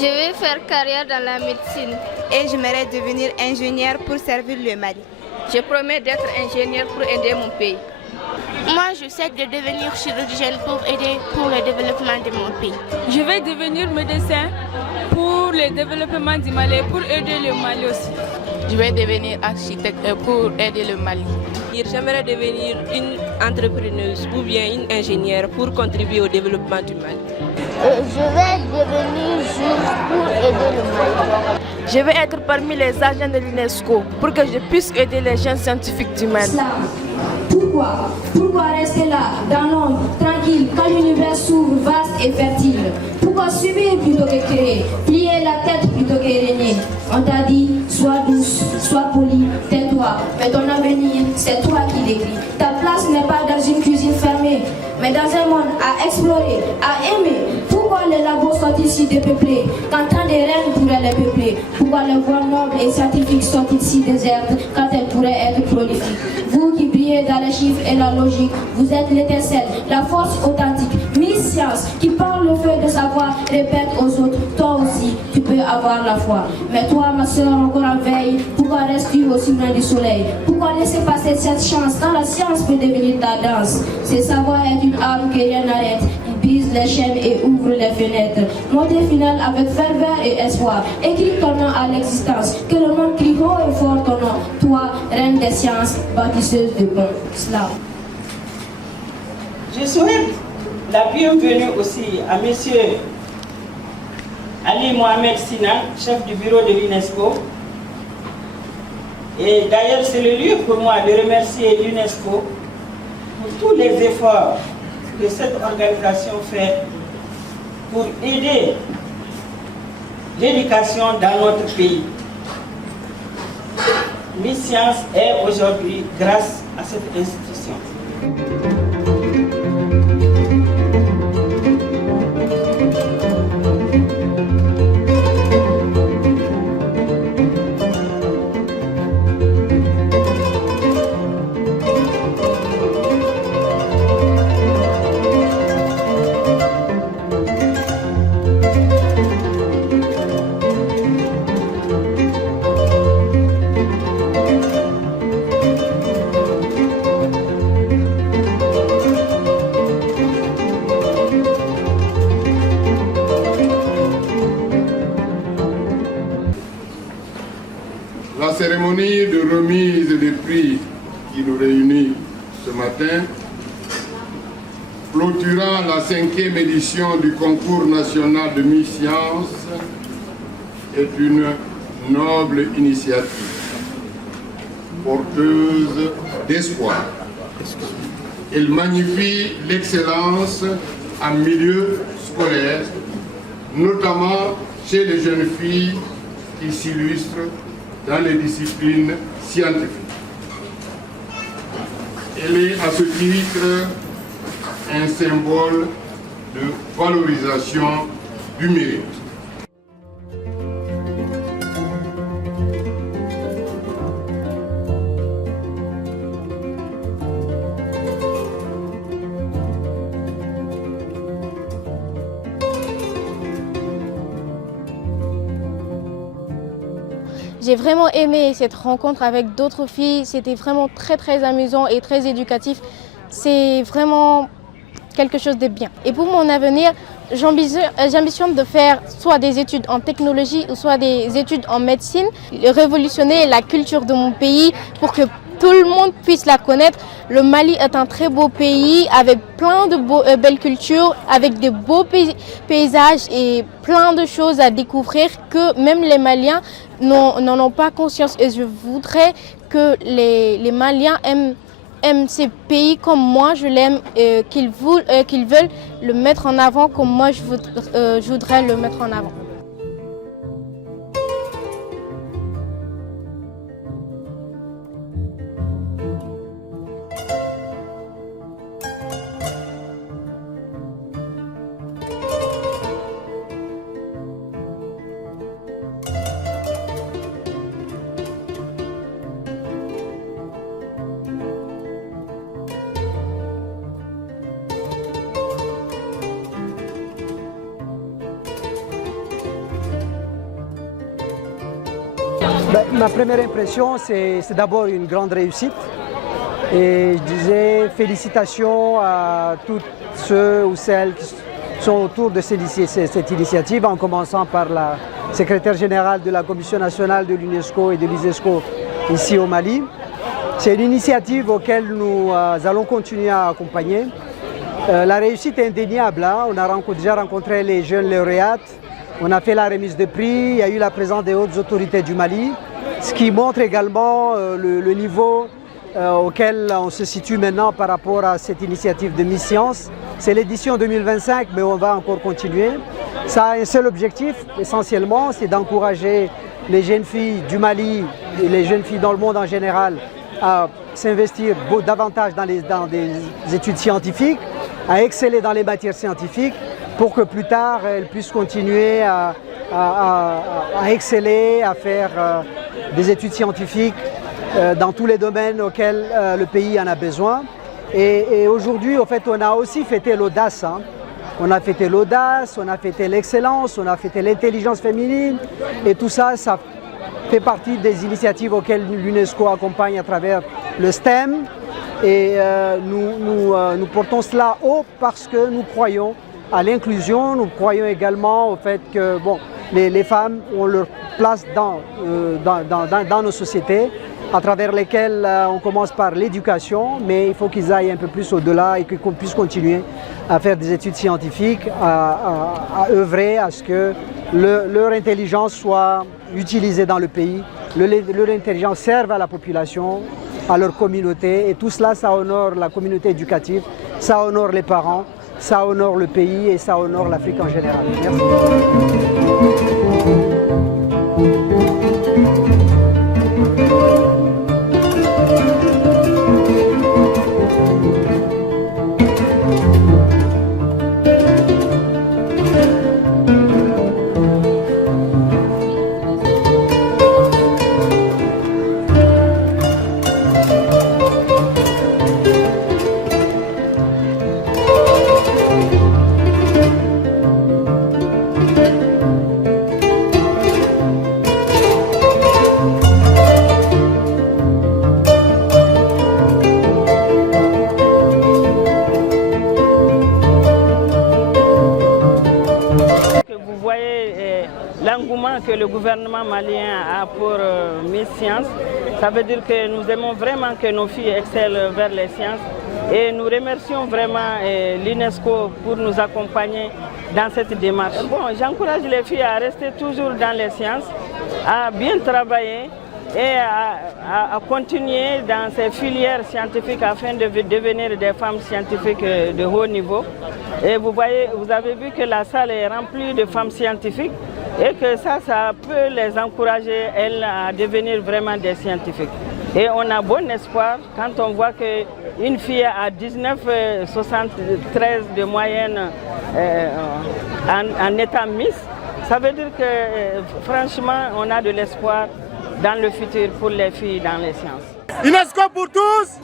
Je vais faire carrière dans la médecine. Et j'aimerais devenir ingénieur pour servir le Mali. Je promets d'être ingénieur pour aider mon pays. Moi, je sais de devenir chirurgienne pour aider pour le développement de mon pays. Je vais devenir médecin pour le développement du Mali, pour aider le Mali aussi. Je vais devenir architecte pour aider le Mali. J'aimerais devenir une entrepreneuse ou bien une ingénieure pour contribuer au développement du Mali. Je vais devenir juge pour aider le Mali. Je vais être parmi les agents de l'UNESCO pour que je puisse aider les jeunes scientifiques du Mali. Pourquoi rester là, dans l'ombre, tranquille, quand l'univers s'ouvre vaste et fertile? Pourquoi subir plutôt que créer, plier la tête plutôt que régner? On t'a dit, sois douce, sois poli, tais-toi, mais ton avenir, c'est toi qui l'écris. Ta place n'est pas dans une cuisine fermée, mais dans un monde à explorer, à aimer. Pourquoi les labos sont ici dépeuplés, quand tant de reines pourraient les peupler? Pourquoi les voies nobles et scientifiques sont ici désertes, quand elles pourraient être prolifiques? Vous qui brillez dans les chiffres et la logique, vous êtes l'étincelle, la force authentique, Miss Science, qui par le feu de savoir répète aux autres, toi aussi, tu peux avoir la foi. Mais toi, ma soeur, encore en veille, pourquoi restes-tu aussi loin du soleil? Pourquoi laisser passer cette chance quand la science peut devenir ta danse? C'est savoir être une arme que rien n'arrête. Il brise les chaînes et ouvre les fenêtres. Montée finale avec ferveur et espoir. Écris ton nom à l'existence. Que le monde crie haut et fort ton nom. Toi, reine des sciences, bâtisseuse de bons. Slam. Je souhaite la bienvenue aussi à Monsieur Ali Mohamed Sina, chef du bureau de l'UNESCO. Et d'ailleurs, c'est le lieu pour moi de remercier l'UNESCO pour tous les efforts que cette organisation fait pour aider l'éducation dans notre pays. Miss Science est aujourd'hui grâce à cette institution. La cérémonie de remise des prix qui nous réunit ce matin, clôturant la 5e édition du concours national de Miss Science, est une noble initiative, porteuse d'espoir. Elle magnifie l'excellence en milieu scolaire, notamment chez les jeunes filles qui s'illustrent dans les disciplines scientifiques. Elle est à ce titre un symbole de valorisation du mérite. J'ai vraiment aimé cette rencontre avec d'autres filles. C'était vraiment très amusant et très éducatif. C'est vraiment quelque chose de bien. Et pour mon avenir, j'ambitionne de faire soit des études en technologie ou soit des études en médecine, révolutionner la culture de mon pays pour que tout le monde puisse la connaître. Le Mali est un très beau pays avec plein de belles cultures, avec de beaux paysages et plein de choses à découvrir que même les Maliens n'en ont pas conscience. Et je voudrais que les Maliens aiment ces pays comme moi je l'aime, qu'ils veulent le mettre en avant comme moi je voudrais le mettre en avant. Ma première impression, c'est d'abord une grande réussite. Et je disais félicitations à tous ceux ou celles qui sont autour de cette initiative, en commençant par la secrétaire générale de la Commission nationale de l'UNESCO et de l'ISESCO ici au Mali. C'est une initiative auquel nous allons continuer à accompagner. La réussite est indéniable. On a déjà rencontré les jeunes lauréates, on a fait la remise de prix, il y a eu la présence des hautes autorités du Mali, ce qui montre également le niveau auquel on se situe maintenant par rapport à cette initiative de Miss Science. C'est l'édition 2025, mais on va encore continuer. Ça a un seul objectif, essentiellement, c'est d'encourager les jeunes filles du Mali et les jeunes filles dans le monde en général à s'investir davantage dans des études scientifiques, à exceller dans les matières scientifiques, pour que plus tard, elles puissent continuer à exceller, à faire des études scientifiques dans tous les domaines auxquels le pays en a besoin. Et aujourd'hui, en fait, on a aussi fêté l'audace. On a fêté l'audace, on a fêté l'excellence, on a fêté l'intelligence féminine. Et tout ça, ça fait partie des initiatives auxquelles l'UNESCO accompagne à travers le STEM. Et nous portons cela haut parce que nous croyons à l'inclusion. Nous croyons également au fait que les femmes ont leur place dans nos sociétés, à travers lesquelles on commence par l'éducation, mais il faut qu'ils aillent un peu plus au-delà et qu'on puisse continuer à faire des études scientifiques, à œuvrer à ce que leur intelligence soit utilisée dans le pays, leur intelligence serve à la population, à leur communauté, et tout cela, ça honore la communauté éducative, ça honore les parents, ça honore le pays et ça honore l'Afrique en général. Merci. L'engouement que le gouvernement malien a pour Miss Science, ça veut dire que nous aimons vraiment que nos filles excellent vers les sciences et nous remercions vraiment l'UNESCO pour nous accompagner dans cette démarche. J'encourage les filles à rester toujours dans les sciences, à bien travailler et à continuer dans ces filières scientifiques afin de devenir des femmes scientifiques de haut niveau. Et vous avez vu que la salle est remplie de femmes scientifiques et que ça peut les encourager, elles, à devenir vraiment des scientifiques. Et on a bon espoir quand on voit qu'une fille a 19,73 de moyenne en état Miss. Ça veut dire que franchement, on a de l'espoir dans le futur pour les filles dans les sciences. UNESCO pour tous!